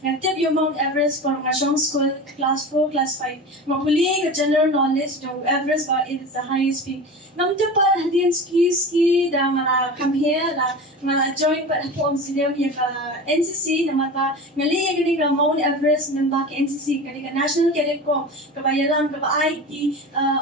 Ngatip yung Mount Everest for mga school, class 4, class 5. Mahuli ka general knowledge, yung Everest is the highest peak. Ngamtip pa hadian ski, da mga come here, da mga join pa po ang sila yung NCC, na mata ngali yung ka Mount Everest, namba ka NCC, kani ka National Cadet ko, kabayalang, kabaay,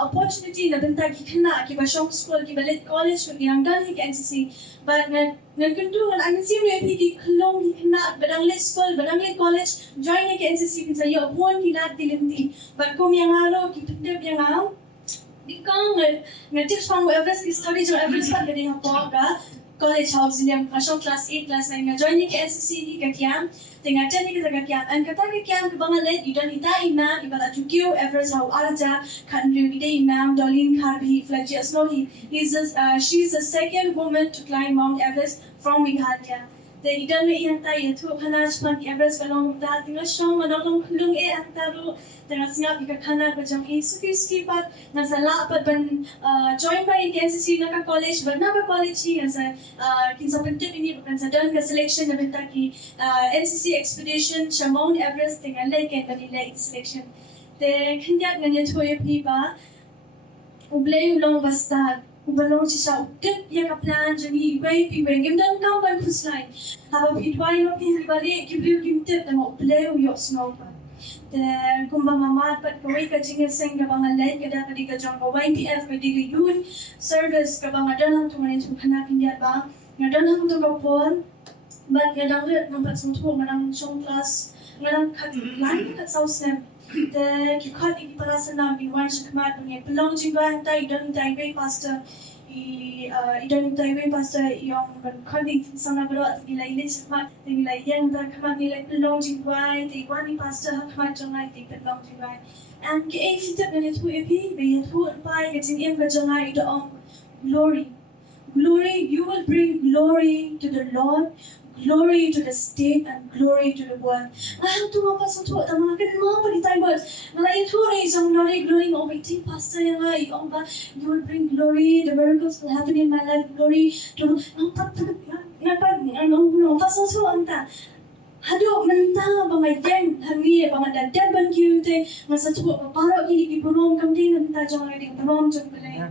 opportunity na bintag kikana, kiba shong school, kiba lit college, kaya dali ka NCC. But nagkuntungan, ang siyempre hindi kulong na badang lit school, badang lit college, join na ka NCC sa iyo, buwan kinat dilinti. But kung yung halo, kipitip yung halo, ikaw nga tips pang Everest study sa Everest pa gani ako ka college house niya pasok class 8 class 9 nga join ni ka NCC ka kiyam tinga tani ka sa kiyam ang katag kiyam ka bangalet idan ita imam ibala tukyo Everest how arja country ita imam Dolin Karbi Flaji Aslohi she's the second woman to climb Mount Everest from Meghalaya. Then idan na iyang tayo to hanas pang Everest kalong dating asyong manalong kulong ang taro dengan singap ikakana macam suki pat nasa lapat ban join pa in NCC naka college ban naka college ni nasa kinsa penting ini bukan sadan ka selection na benta ki NCC expedition sa Mount Everest dengan lake and lake selection te kandiat ganyan toy pipa ublay ulong basta ubalong siya udip ya ka plan jani way pipa gimdang kang ban puslay haba pitway no pinbali gibiu gimtip na ublay yo snow pa kung ba mamapat kaway ka jingil sing ka mga light kada kadi ka jang kaway PF kadi ka youth service ka ba nga dalang tumanin sa hanapin niya ba nga dalang ito ka po but nga dalang ng pagsumtuho nga ng siyong class nga ng katlan kat sa usnem kikat para sa namin wan siya kamat nga pelong jingga tayo idang tayo pastor idang tayo pastor yung kadi sa nabro at ilailin sa kamat ilayan da kamat nila pelong jingga tayo wan ni pastor kamat jangay tayo pelong jingga and kaya fitap na nito ipi bayan po pa kating iyang kajangay ito glory you will bring glory to the Lord, glory to the state, and glory to the world. Ang tumapa sa tuwa, ang mga ganun palitay ba? Mga ituloy isang glory ng obiti, pastor yung nga, yung ba, you will bring glory, the miracles will happen in my life, glory to, ang pastor tuwa, ang ta. Hado, manta, mga yan, hangi, mga dadaban cute, masa tuwa, parang iburong kamdi, nanta dyan mga iburong dyan pala.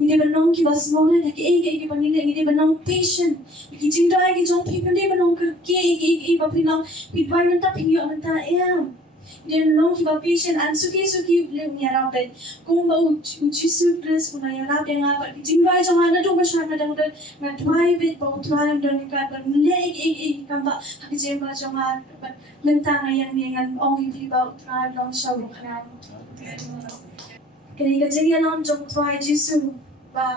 Hindi ba nang kibasmo na naki-ega panila, hindi ba nang patient, ikijingda, ikijong people, hindi ba nang kaki, pinang pitwar ng taping yung amantayam. Hindi ba nang kiba patient, and suki-suki yung yarapin. Kung ba Jesus Christ, kung nayarapin nga ba, ikijingda, yung nga na doon ba siya na private, ba utwaran doon yung kaba, nila, ikamba, ikijimba, yung nga, lanta nga yan, yung hindi ba utwaran doon siya, yung kanang. Kaya kajingyan ang jong tuway Jesu, ba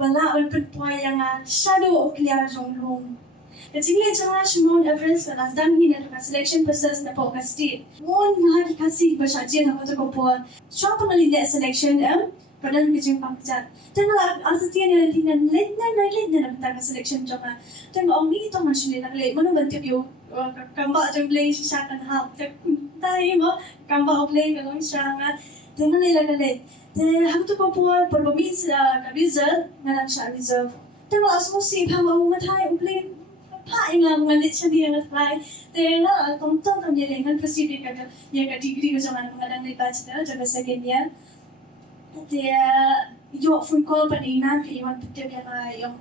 wala ang pagtuway ang shadow of clear jong room. Kajingyan jong siya Mount Everest, wala dami na selection process na po ka state. Moon nga kasi ba siya dyan ako ito ko po, siya pa nalila selection, padalang kajing pangkat. Tengah artinya nila tingnan late na nabita ka selection jong tengah ang ito nga siya nila late, manong bantip yung kamba jong play siya kan hap, tayo mo, kamba o play ka lang siya nga, tengah nila galit. Hanggang po po, pag-bumit sa result, na lang siya reserve. Tengah asmo si Pama umatay, ulit, paing nga mga lit siya niya natry. Tengah, tong-tong ang nilingan, proceed ka yung degree ko sa mga lang bachelor, sa second year. Yung from call pa na kaya yung pagtip yung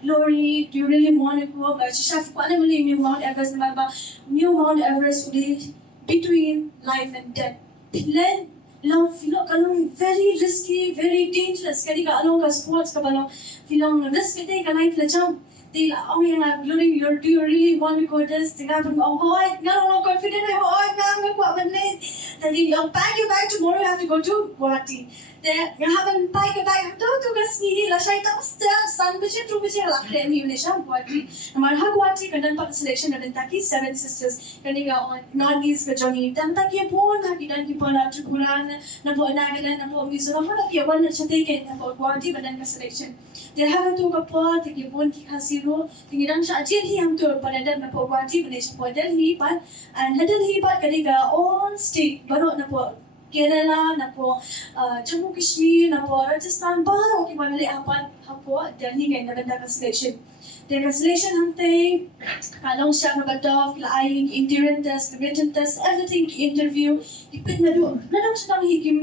glory, do you really want to go? Siya, kung ano mo yung Mount Everest na ba, yung Mount Everest ulit, between life and death. Pilan, lang filo kalong very risky, very dangerous. Kaya ka along ka sports ka balong filong risk ite ka life la jump. Di ang yung glory, do you really want to go this? Di nga pag ay, nga lang confident ay nga kwa manlit. Then yung pack your bag tomorrow, you have to go to Guwahati. Then you haven't pack your bag, don't do gas ni la siya tapos sun budget through budget la krem ni siya Guwahati. Naman ha Guwahati kandan pa selection na Taki Seven Sisters kaniga on Northeast ka Johnny. Dan Taki po na kidan po na tukuran na po nagilan na po miso na po nakiyawan na siya take na po Guwahati badan ka selection. Then ha to ka po taki po ki kasiro tingidan siya ajin hiyang tur panadan na po Guwahati badan siya po Delhi pa and Delhi pa kaniga all state baro na po Kerala na po, Jammu Kashmir na po, Rajasthan, baro kay mamali apat ha po, Delhi ngayon naganda ka selection. the selection hunting, long shot of lying, endurance test, written test, everything interview. You put na do siya he give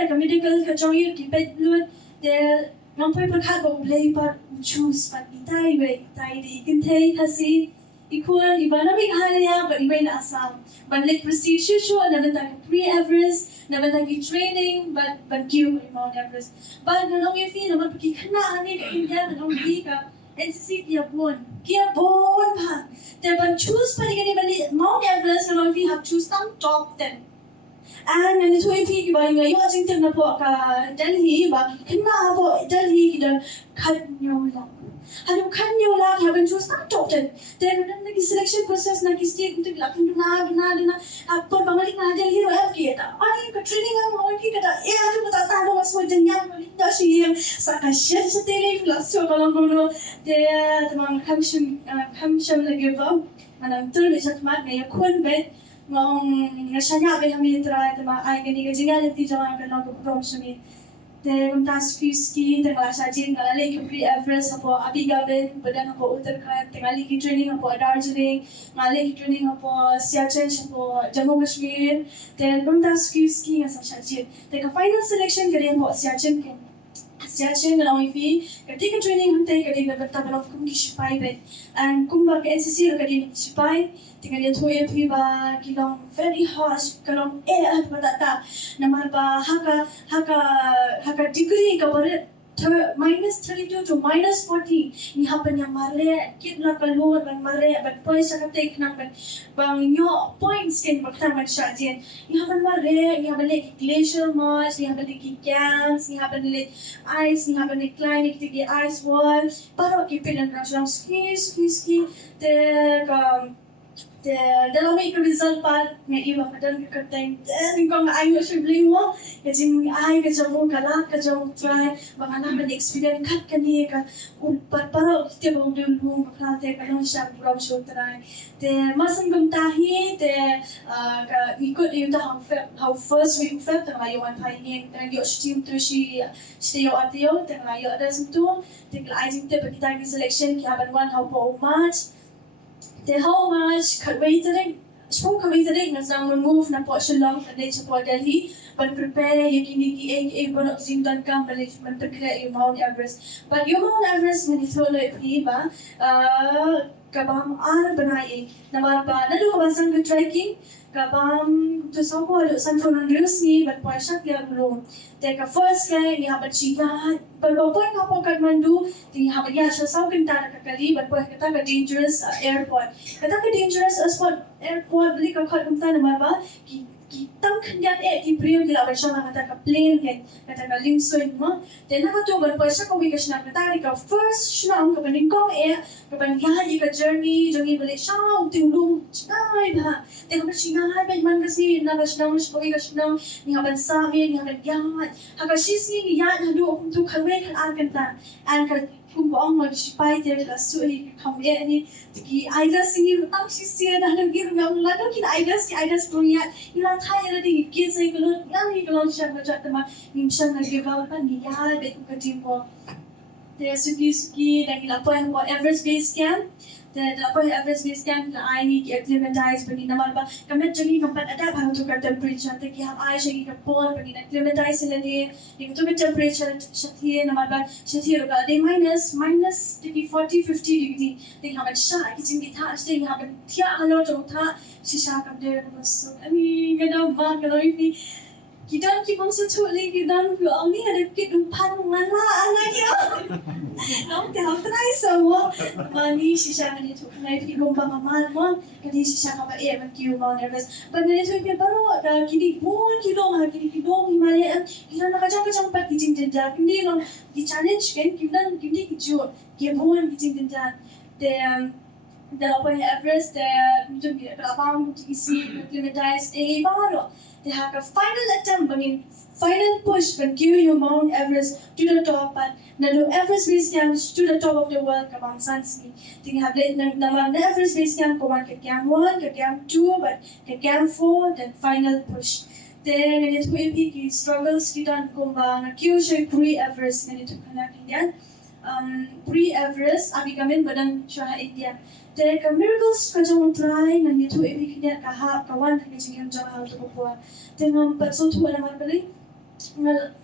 like a medical kajong you pet blood the non people had go play but choose but itai way itai di kintay kasi equal iba na Meghalaya but iba na Assam. But like procedure sure never tag pre-Everest, never tag training but give Mount Everest. But no long you feel naman pagi kana ani ka India no long ka NCC kia bon pa. There but choose pa ni Mount Everest no long we have choose top 10. And then itu ipi kiba yung Washington na po ka Delhi ba kena po Delhi kita kanyo lang. Ano kanyo lang haven't choose top 10. Then nagi selection process nagi state untuk lakin na apa bangalik na Delhi ro kita. Ani ka training ang mga kita ano matatawa mas mo din yang linda siya sa kasya sa tele plus so kalau kuno de tamang hamsham lagi ba manang tur bisat mat ngaya kun bet ngong nasanya be kami try tema ay gani ka jingal ti jawa ka no program sami te tas fiski te klasa jin kala le pre Everest apo abiga be badan apo Uttarakhand te ngali ki training apo Darjeeling ngali ki training apo Siachen apo Jammu Kashmir te tas fiski asa sajin te ka final selection kare apo Siachen ke Siachen na ifi ketika training hunte ketika bertabalok kum ki sipai be and kumba ke NCC ka din sipai tinggal dia tuai piba kilong very harsh kalong patata namar ba haka degree ka bare -32 to -40 ni hapan yang mare kitla kalur ban mare ban poisa ka take nang bang nyo points kin bakta man shajen ni hapan mare ni hapan le glacier march ni hapan le camps ni hapan le ice ni hapan le climbing the ice wall paro ki pinan na ski te the dalam ikut result part may iba kadang kateng then kung ayo sibling mo kasi ay kajamu kala kajamu try baka naman experience kat kani ka para kita bang dulu maklate kalong siya program show try the masang gumtahi the ka ikut yung how first week felt ang ayo an paingin ang yo steam to she stay atio ang ayo ada sentuh the izing te kita selection kaya ban how much the how much kawaiting na move na po Shillong at sa po Delhi but prepare yung kiniki bonok zindan ka management prepare yung Mount Everest but yung Mount Everest manito na iba kabang banai na marba na doon kabasang trekking kabang to sa po San Andreas ni but po siya kaya gulong teka first kay ni habat siya pagpapon nga po Kathmandu ni habat niya siya sa kanta kakali but po kata ka dangerous airport kata ka dangerous airport balik ka kanta na marba kitang kandiat ki priyo nila ba siya kata ka plane head kata ka lingsoin mo then nakatuban po siya kawikas na kata ka first siya ang kapaning kong kapanyahan ka journey balik siya tingulong ay ba then ka siya ay man kasi nakasnang siya kawikas na ni haban sa amin ni haban yaman haka shisni ni yan hadu kung tu kawai kan akanta and ka kung buong mag-sipay din ka suhi kami ni tiki idas ini tang sisiya na nagir ng lalo kin idas punya ilang tayo na din kids ay kulot yang ikalong siya na chat naman nim siya nag-give pa niya bet ko kadimo the suki na ilapoy mo Everest Base Camp the ilapoy Everest Base Camp na ay ni acclimatize pag naman ba kami jagi kampat ada para to ka temperature te ki ham ay siya ka pon pag acclimatize sila ni yung to temperature siya naman ba siya ka de minus 40 50 degree they have a shot kitchen gita they have a tia halo to tha shisha ka de mas ani gana ba galo ni kita kipong sa chuli kita ang ni ada kidupan mana anaknya no dia try semua mani shisha ni tu na ibong pamamal mo kadi shisha ka ba man kiu Mount Everest but na ito yung paro kini bon kilo ha kini Himalaya kita nakajang pat kijing jenda hindi no di challenge kan kita hindi kijo kibon kijing jenda the upper Everest the abang isi acclimatize baro they have a final attempt final push when you Mount Everest to the top but na Everest Base Camp to the top of the world kabang sansi ting have let naman na Everest Base Camp kuman ka Camp 1 ka Camp 2 but ka Camp 4 then final push then ganito yung struggles kita kung ba na Q siya pre-Everest ganito kanakin yan pre-Everest abi kamen badan syah India. There ka miracles ka jong try na nitu ibi kanya kaha kawan ka jing jang hal tu ko. Tengam pat so tu na bali.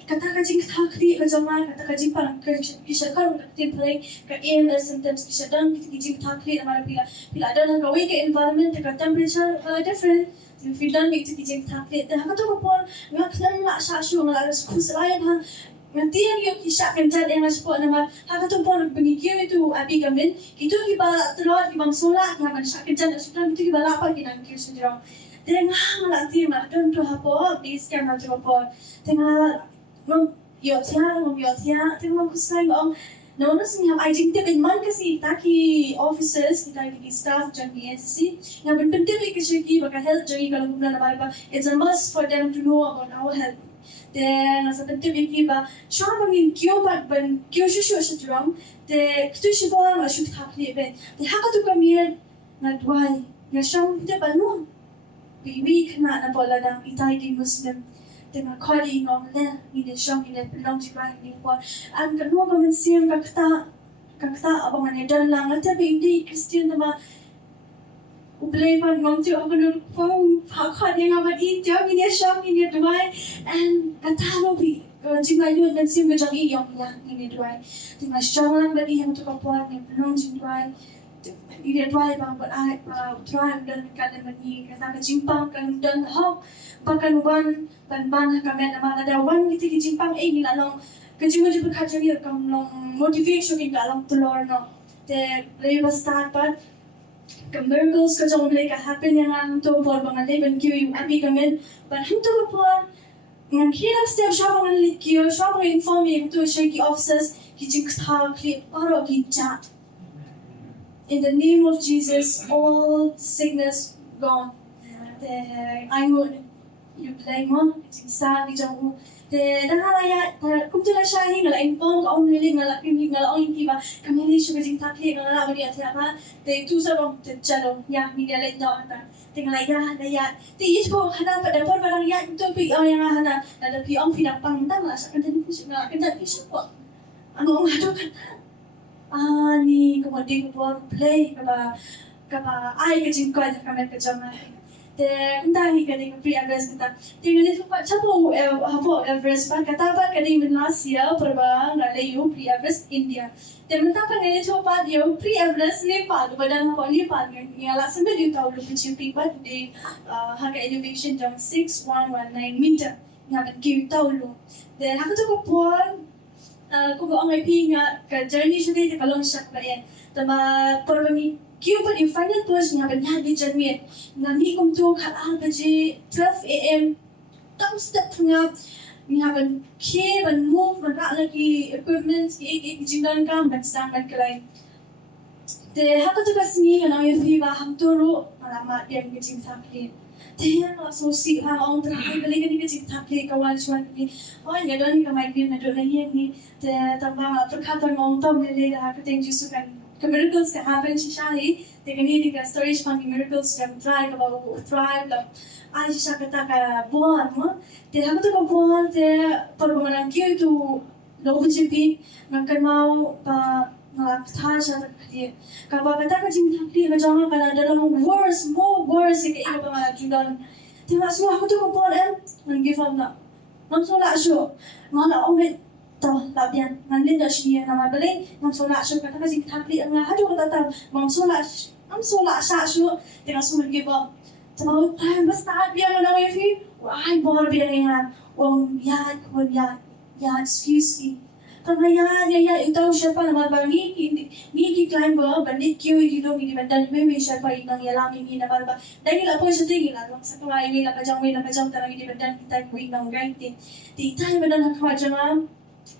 Kata ka jing thakri ka jong kata ka jing parang ka kisha ka tin play ka AMS symptoms kisha dan jing thakri na pila ada na ka ka environment ka temperature different. Finland itu jing thakri. Dah ka tu ko ngak nan la sha shu ngala kusai ha. Nanti yang kisah kencan yang masuk nama, hak tu pun benigio itu abi kamen, itu kita terus kita solat, kita masuk kencan asal itu kita lapar kita nak kisah jauh. Tengah nanti macam tu apa, base camp tu apa, tengah yotnya, tengah kusai ngom, namun sebenarnya ajing tu benman kasi, taki officers kita di staff jadi NCC, yang penting lekisah kita bakal health jadi kalau guna nama it's a must for them to know about our health. Then nasa penting bagi ba, siya bangin kyo ban kyo shushu sa jurang, de ktu siya ba nga shoot kapli ben, de haka tu kami na dway, nga siyang de balon, bibi kana na bola dang itay di Muslim, de nga kali ngom le, ini siyang ini belong jibay ini po, ang kanwa kami siyang kakta abang nga dan lang, at tabi hindi Christian na ba, Ublay pa ngom tu ako nun pong hakad yang amat itiaw ini siyang ini duway and katalo bi jima yun dan sim gajang iyong lang ini duway tinggal siyang lang bali yang tu kapuan ni pelong jing duway ini duway bang ay tuan dan kada mani kata ka jimpang kan dan hok pakan wan ban kami nama ada wan kita ki jimpang ni lalong kajima di berkaca ni kam long motivation ni lalong tulor no te leba start pa miracles ka jong ka happen yang ang to for mga leben kyo yung abi kamen but hinto ko po ngang hirang step siya mga likyo siya mga inform yung to siya ki officers ki jing kta kli paro ki chat in the name of Jesus all sickness gone I know you play mo jing sa di jong te dangalaya kumtula siya ngala inform ka on really ngala pimli ngala on kiba kami ni siya jing takli ngala bani atya ka te tu sa rom te chalo ya mi dia lai do ta te ngala ya te is ko hana pada por barang ya tu pi yang hana ada pi on pinang pang tang la sa kan ni siya kan ni siya ko ano ngado kan ni kemudian ko play kaba ai ka jing ko ta kami ka jama entah ni kadang pre-Everest kita. Tinggal itu pak capo Everest pak kata pak kadang Malaysia perbang ngalai pre-Everest India. Dan entah pak ni itu pak dia pre-Everest Nepal badan apa Nepal ni ala sampai dia tahu lebih cepat pak di harga elevation jam 6119 meter. Yang kita tahu lu. Dan aku tu kupuan aku buat orang IP nga ke journey siya ni kalau siya pa yan. Tama perbang Kyo pa yung final push nga banyan di Janmit. Nami kong to kaal baji 12 AM. Tam step nga ban kye ban move ban lagi equipments ki jindan kam ban stand ban kalay. Te haka to kasni nga nang yung ba ham turo malamat yang kijing takli. Te yan so si hang ong trahay balikan ni kijing takli kawan chuan ni. Oy nga doon ka may bin na doon na yan ni. Te tambang perkatan ngong tom nilay na kating jusukan. Miracles ka happen siya hi, tekani di ka stories pang miracles jam try ka ba try ay siya kata ka buwan mo, te hako to ka buwan te perbuanan kyo itu lobo jipi ngkan mau pa Thah siya kaya kapag kata ka jing takli ka jangan ka dalam more worse ka ika pa mga judan, te masu hako to ka buwan nang give up na, nang sola siyo, ngala omit tahu labian, nanti dah sih nama beli, nam solat syu kata kasih takli angah, aduh kata tahu, nam solat syak syu, tengah sumber giba, tahu, basta biar mana wifi, wah, boleh biar ingat, ya, excuse me, karena ya, itu siapa nama bagi, ni climber, bandit kyu itu ni bandan memi siapa inang yalam ini nama ba, dari lapor setinggi lah, sekolah ini lah kajang tarang ini bandan kita inang ganti, di tay bandan hak macam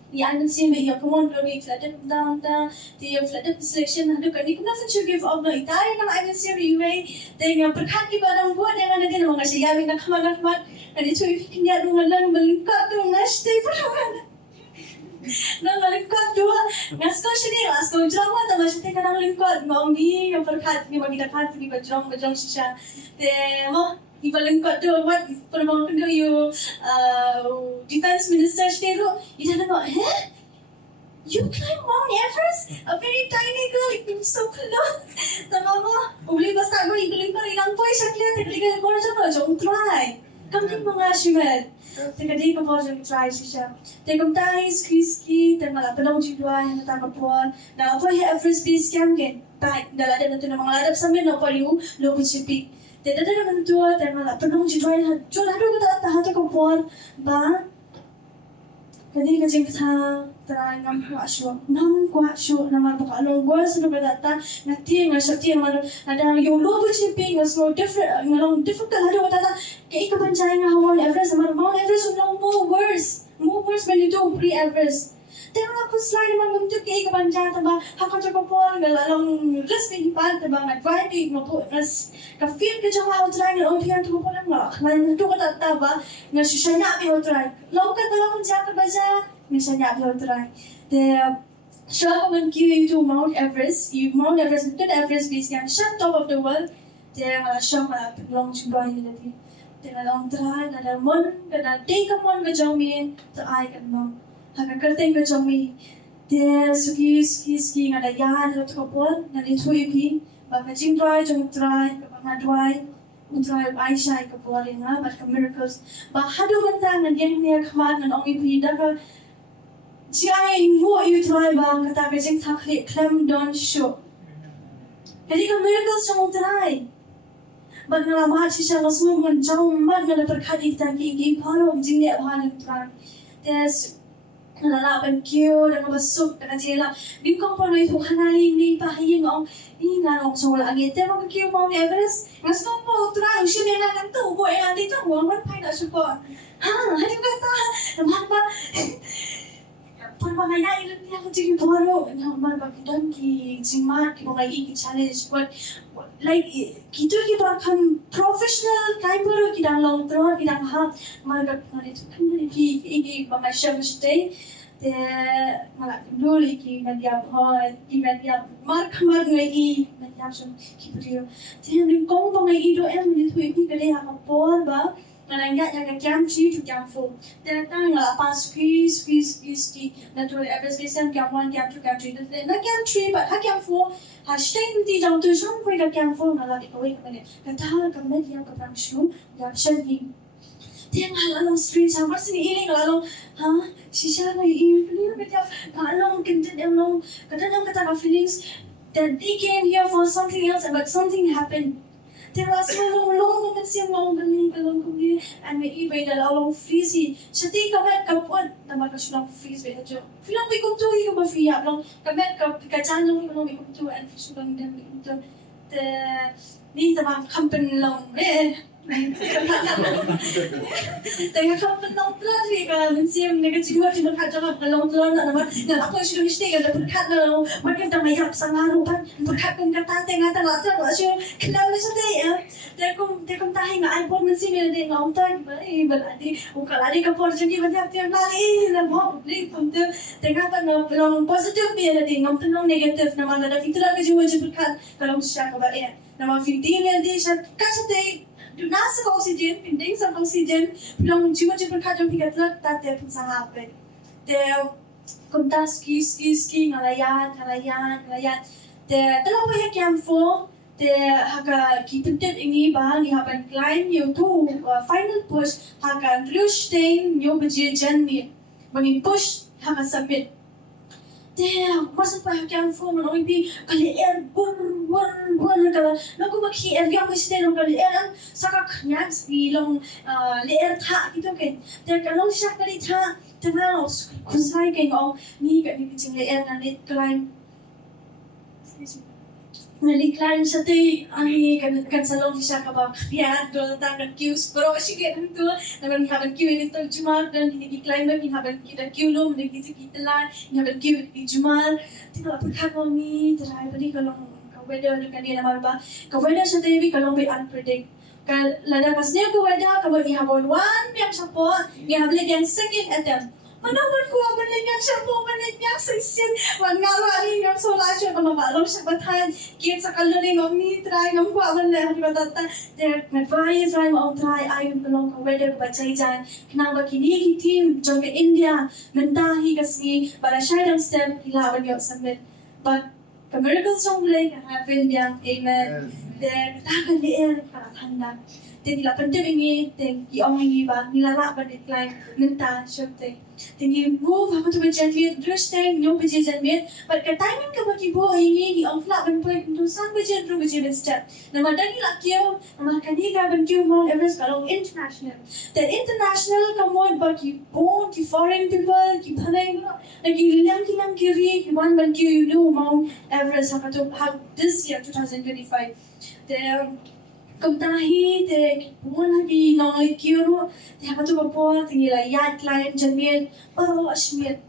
yang NCC में यह कौन लोग एक फ्लैट डालता तो ये flat selection हटो करने को ना सच्चू गिव अप ना इतारे ना NCC में तो ये प्रकार की बात हम बुat yang ada di rumah saya ya nak kemana dan itu ikhtiar dengan melingkar tu nasi perlahan na melingkar tu ngasko sini ngasko drama tapi saya kadang melingkar mau ni yang perkat ni bagi dekat ni bajang sisa mo Ibalang ko to what permang ko yung defense minister stay ro ida na You climb Mount Everest? A very tiny girl, it was so close. Tama mo, uli basta mo, iguling pa rin ang boy siya kaya, tigaligan ko na siya, jom try. Kaming mga shimed. Tigadi ko po jom try siya. Tigam tayo, ski, tigam panong jidway, natapapon, nalapoy Everest base camp kin. Tayo, dalada na ito ng mga ladap sa amin, no, pariw, local shipping. Tidada naman ito, tigam panong jidway, jom hado ko tahat ko po, ba? Kadi kajing Thah terang ngam kuasyo nama baka anong words na badata nati nga syati nga ada yung local shipping was more different different hado badata kay ikabanjay nga Mount Everest Mount Everest no more words when you do pre-Everest. Pero ako slide naman nung ito kay ikabanjay taba hakot ko po ngalalong respect pa taba nag-driving mo po ka-feel ka dyan nga try nga opiyan to po lang nga kanan ito ka tataba nga siya na abi try long ka taba kung dyan ka ba dyan nga siya na abi try siya ko man kiyo to Mount Everest Mount Everest ito na Everest base nga siya top of the world siya malapit long siya nila di long try na mon na take a mon ka dyan min to ay kan mo hakakarteng ko jami de ski nga dayan lo tropon na litui pi ba ka jing try ka ma try ai shai ka pore nga but ka miracles ba hadu man ta nga gen ne khman na ong pi da ka jai mo you try ba ka ta ka jing thakli clam don show kadi ka miracles jong try ba na ma chi sha nga su man jong ma na perkhadi ta ki pharo jing ne bhan try des nalalaban kiyo, nakabasok, nakatila. Bingkong pa rin ito kanaling ni pahiyang ang nga nung sa wala agit. Pero kiyo Mount Everest, mas nung po, try, siya nila lang ito. Boy, dito, wala pa na siya po. Ha, halim ka ta. Naman ba? Pag mga nailan niya ako tingin paro, naman ba kitang ki jingmat, ki mga i-challenge. But, like, kito ba kan professional climber, kitang long throw, kitang hap, mga ito, kanina ki ba siya stay. Te malak dulu ki media mark ngai media so ki brio te ning kong ba ngai do em ni thui ki kale ha kapol ba malangga ya ka jam chi to jam fo te ta nga pa squeeze ki na to Everest base camp 1 camp 2 camp 3 na camp 3 but ha camp 4 ha stay di jang to shong ko ka camp 4 na la ko ka ne ka ta ka media ka pang shu ya shen ni Tiang halalong street sama sini ini halalong sisa na ini betul halalong kadang kata feelings that they came here for something else but something happened. Tiang rasa long kan siang long kalong kubi and may iba halalong freeze. Sati kamet kapot nama kasulang freeze betul. Film ikut tu ikut berfiak long kamet kacan long ikut tu and kasulang dan ikut tu ni tema kampen long Tengah kau penong pelan ni kan, mencium negatif juga di dekat jangan pelong pelan nak nama. Dan aku sudah mesti kan dapat kat dalam. Macam dah mayap sangat rupan, berkat pun kata tengah tengah tu aku sudah kenal macam tu ya. Tekum tahi ngai pun mencium ni ngau tak berarti. Ukal ada kapor jadi banyak tiap lari dan mau beli pun tu tengah penong positif ni ada ngau penong negatif nama ada fitrah kejiwa berkat kalau siapa ya. Nama fitrah ni dia kasih teh. Nasa ka oxygen, pinding sa oxygen, bilang jiwa jiwa berkacau pikat tate pun sahabat. Te kunta ski ngalayan. Te telah punya camp 4. Te haka kipentet ini bah ni haban climb you tu final push haka Rüstein yo bejajan ni. Bangin push haka submit. Masuk pa camp 4 man oibi kali air bur kala naku baki air yang mesti long kali air sakak nyang long air Thah gitu kan dan kalau siap kali Thah tengah kusai kayak ngong ni kat ni kecil air nanti climb Nali climb satu ani kan salong siya kabak biar dulu tangan kius pero kasi kan tu naman haban kiu ini tu jumar dan ini climb ni haban kita kiu lo ni kita lah ni haban kiu di jumar tinggal perkat ni terai beri kalau weather kan dia nama apa ka weather sa tayo kalong be unpredict ka lada kasnya ka weather ka ni habon one yang sapo ni habli yang second attempt Manaman ko manigyan siya po manigyan sa isin. Mangawaling ng solasyon na mabalong siya batahan. Kit sa kaloring ng nitry ng kuha man na ang batata. Nag-advise rin mo ang try ayon palong kawede ko bacay dyan. Kinang bakinig team dyan ka India. Mentahi kasi para siya ng step hilawan yung submit. But the miracles don't like happen yang amen. Then takkan liir karatanda. Then nila pandeming then iong iba nilala ba decline menta syempre. Then you move ako to gently understand yung budget but ka timing ka magibo ini iong flat ban point to sang budget ru budget step. Na madani lakyo na makaniga ban kyo Mount Everest kalong international. The international kamon ba ki born ki foreign people ki panay nagilang kinang kiri ki one ban kyo you know Mount Everest hakato have this year 2025. The Kumtahi the one hagi nong kiro the hakato bapo tingila yat client jamil pero ashmit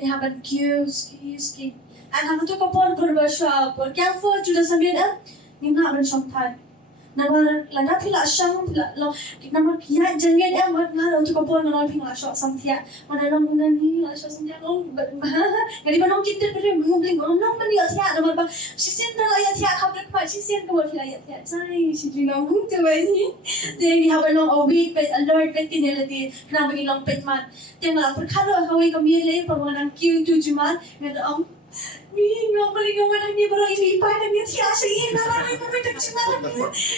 they haven't ski and hakato kapon berbasha por kafo juda sambil ni nak ben somtai nama lada pila syang pila lo nama yat jamil wat na untuk kapon nong pila shot samtia mana nong ni la shot samtia nong ngadi banong kita beri mungling nong bani atia nama ba sisen na ya tia kapret pa sisen ko pila ya tia sai si nong tu bai ni they have nong obi pe alert pe tinela di na bagi long pet man te mala per khalo hawi kami le pawanang q tu jumat ngad ni nong bali nong mana ni baro ini pa na ni tia sai na na ni pa tak chima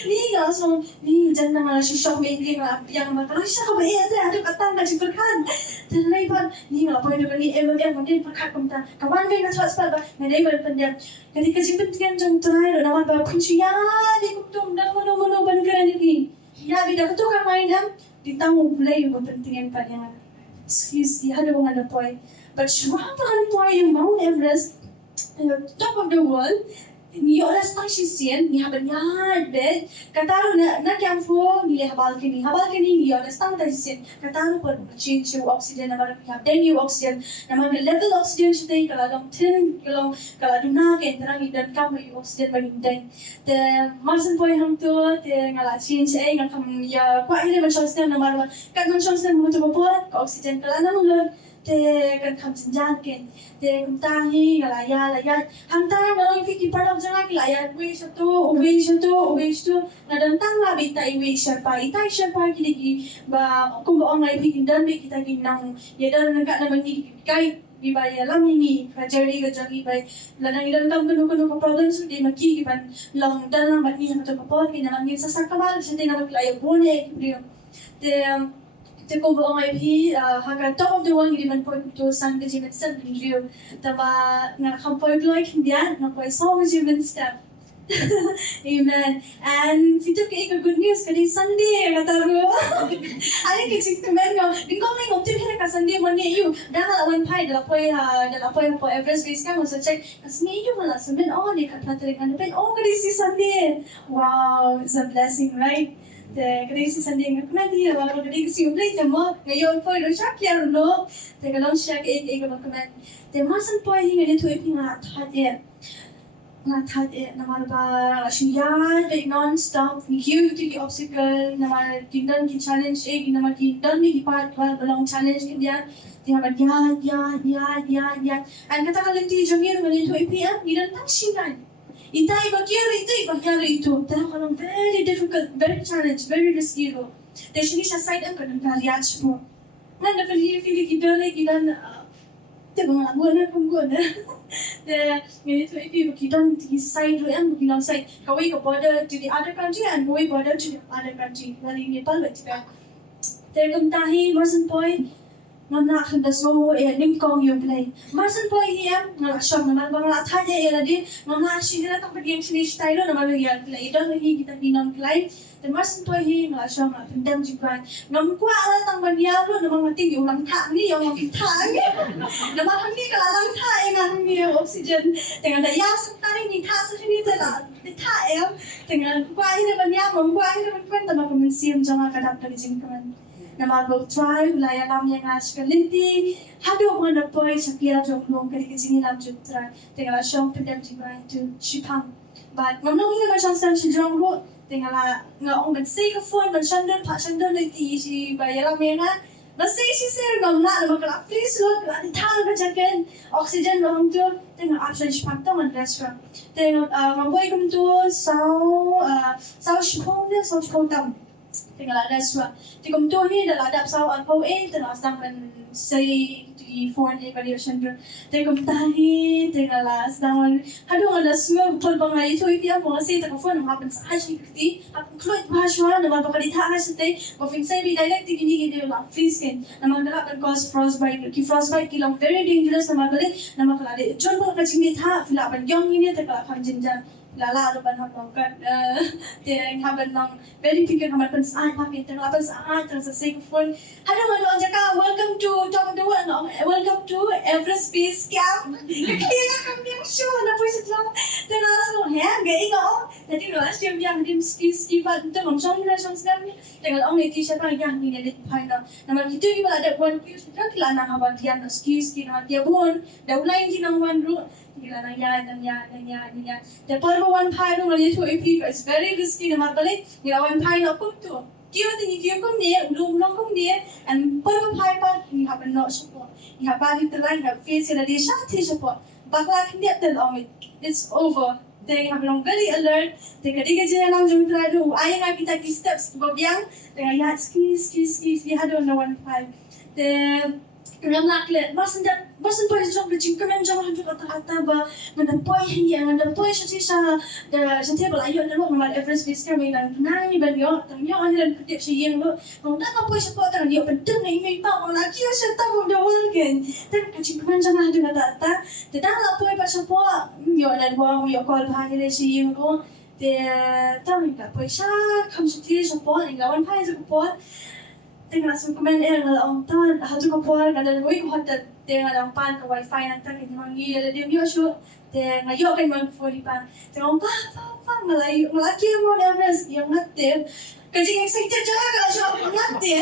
ni ga so ni jan na mala si shop making yang mata sa ka ba ada kata na si perkan dan lai pan ni ga point ni em mungkin perkat kumta kawan kai na transfer ba na dai ber pandem jadi kajipin kan jang try na ba kunci ya di kutum dan mono ban kan ni ya bida kutu ka main ditang play yung pentingan pa niya skis di ada wong ada toy but shwa pa kan toy yung Mount Everest top of the world ni oras tang sisian ni haban yard bed kataro na kyam fo ni habal kini ni oras tang sisian kataro por change yung oxygen na marami have then yung oxygen na mga level oxygen siya kaladong 10 kilo kaladuna kay tarang idan ka may oxygen bagindeng the marsan po yung to the ngala change ay ngam ya kwa ile man shows na marwa kan man shows na mo to po ka oxygen kala na mo te kan kam sinjan ken te kumta hi galaya hamta na yung fiki part of janga galaya we shato na dantang la bita we sharpa itai sharpa kili ba kung ang ngai fiki dan be kita ginang yedan naga na mangi kai di baya lam ini kajari kajari bay lanang idan tam kuno ka problems di maki giban long dan lang bani ha to kapot kinamangin sa sakabal sa tinawag layo bone te ko bo ngai phi haka top of the one given point to sang the jimen set review taba na kampoi like dia na koi so jimen step amen and fito ke good news kadi Sunday kata ro ai ke chik men ngo dingko me ngom tin ka Sunday morning you dala one pai dala poi po Everest base camp so check asmi you mala sumen oh ni ka patrik kan pen oh kadi si Sunday wow it's a blessing right the crazy Sunday ngakmani wa ko di si ublay tamo ngayon po ro siya klaro no te kalong siya ke comment te masan po hi ngani to ipin nga thade na malba siya de non stop ni hiu ti obstacle na mal tindan ki challenge na mal tindan ni part long challenge kin dia ti ha ya and kata kalenti jongir ngani to ipin idan tak sinan Itai bagyari ito. Pero kalong very difficult, very challenge, very risky ro. Dahil siya side ang kanang karyats mo. Nga napalili kidala kidan te mga buwan kung guna. The ganito ipi kidan ti side ro ang kilang side. Kaway ka border to the other country and kaway border to the other country. Wali Nepal ba tiba. Te kumtahi marsan point ngam na khanda so ning kong yung play marsan po hiyam ngala shop naman bang la tha ye la di ngam na shira ta pagi actually style naman yung play don hi kita binon play the marsan po hi ngala shop na pendam jikwan ngam kwa ala tang baniya lo namang mating yung lang tha ni yung tha ni namang hangi kala lang tha ngam ni oxygen tenga da ya sa tari ni tha sa ni ta la tha tenga kwa hi na baniya mong kwa hi na kwan ta ma kumensiam jama kadap ta jing kaman na mag-try, wala alam niya nga siya kalinti. Hado mga napoy sa kaya jok nung kalikasing ilang jok try. Tingala siyang pinag-jibay to Shipang. But, mamnong hindi naman siyang sa jong ro. Tingala nga ang mag-say ka phone, mag-shandon, pa-shandon, iti si bayalang niya nga. Masih si sir ngomla na makala please look at Thah ka jaken oxygen long tu tengah option spakta man restaurant tengah ngaboy kum tu sau shpong tam tengah la restaurant ti kum tu ni dah ladap sau alpo tengah asam man say di foreign evaluation tengah kum tahi tengah la asam hadung ada semua pol bangai tu dia mo say tengah phone happen sahaja kiti happen kluit bahasa nama bakal Thah sete bofing say bi direct gini la please ken nama kala kan cause frostbite ki long very dangerous nama kala nama kala de jon ba ka jing Thah fila ban yong ni te kala kham jinjan lala do ban ha kan te ha ban long very pick ka man pan sai pa ke teng pan sai teng sa say phone hadung ano jaka welcome to top of the world welcome to Everest Base Camp kaya kam dia show na pwes lang teng la so he ge ngo tadi last year yang dim ski ba teng ngom song na song snap ni teng ong ni t-shirt pa yang ni ne phai na nama itu ki ba da one piece tak la na ha ba tian ski na dia bon da ulai ki nang one ru Gila nanya. The part one pie no mali to AP is very risky na marbalik. Gila one pie no kum tu. Kio tingi kio kum ni, lum long kum ni, and part one pie pa ni have not support. You have body the line have face in a dish to support. Bakla can get the long it's over. They have long very alert. They can dig a long jump try to. I have kita ki steps go young. They are ski. We had on the one pie. The Ram naklet, basin poi jom le jing kemen jom hantu kata ba ngada poi hiya ngada poi shati sa the table ayo na lo Mount Everest base camp na nai ban yo tam yo an len kutip si yeng lo ngong da poi support ta yo penting ngai mai pa ngona kio sa ta go the world gen ta ka jing kemen jom hantu kata te da la poi pa support yo nan bo yo call pa ni le si yeng lo te ta mi ka poi sa kam shati support nglawan pa support tengah sukumen la ong tan hatu ko por kada loi ko hatta tengah lang pan ka wifi nang tan ni mangi la dia yo shu tengah yo kan man foli pan tengah pa malaki mo Everest yung natte kasi excited jaga ka shu natte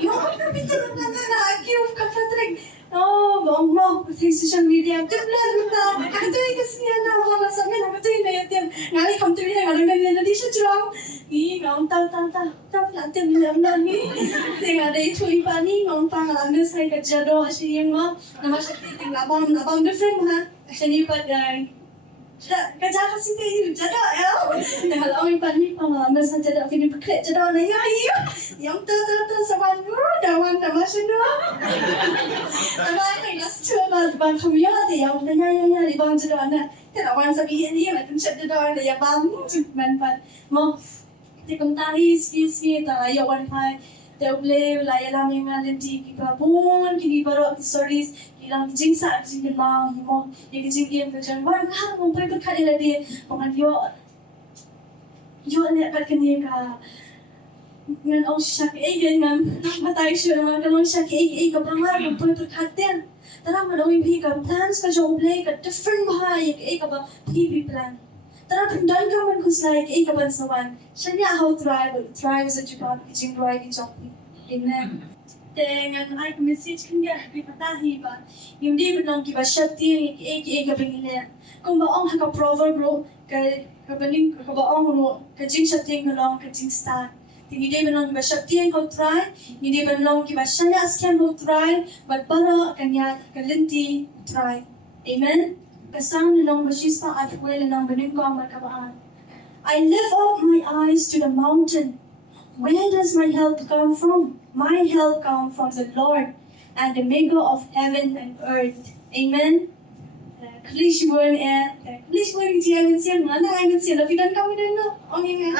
yo ka bitu na akiu ka fatrek bong mo social media tablet na kato kasi na wala sa akin kato na yatim ngali kam tu ni ngali na di siya jurang ngong ta platin ni amna ni tengah dai thui pa ni ngong ta ngala sai ka jado si yang mo nama sakti ting labam different ha sini pa dai kerja kasi tu jado ya tengah lawi pa ni pa ngala sa jado fini pakret jado na ya yang ta saban dawan nama sino nama ni last two ba bang community yang nanya di bang jado na terawan sabi ni ma tum jado na ya bang man pa mo te kum tahi ski ta ya wan pai te ble la ya la mi ma lenti ki pa bon ki ni baro stories ki lang jing sa jing ma mo ye ki jing game pe jan wan ha mo pe ka de la de ko man yo ne pa ke ni ka ngan ong shak gen ngam matai shu ma ka ong shak ka pa ma ko pe ka ten tara ma doi bhi ka plans ka jo ble ka different ba ye ka ba pb plan Tara pindan ka man kuslay kay ikaban sawan. Siya niya how thrive sa Japan kitching right in Japan. Amen. Dengan ay message kanya pipatahi ba. Yung di ba nang kiba siya tiyan ikabing ina. Kung baong haka proverb ro kabaling kabaong ro kajing siya tiyan kalong kajing start. Hindi ba nang kiba siya tiyan ko try. Hindi ba nang kiba siya niya asken ko try. But para kanya kalinti try. Amen. Kasang nilong basista at kwela ng baningkong magkabaan. I lift up my eyes to the mountain. Where does my help come from? My help comes from the Lord and the maker of heaven and earth. Amen. Please burn siya mana angin siya lapitan kami din no. Amen.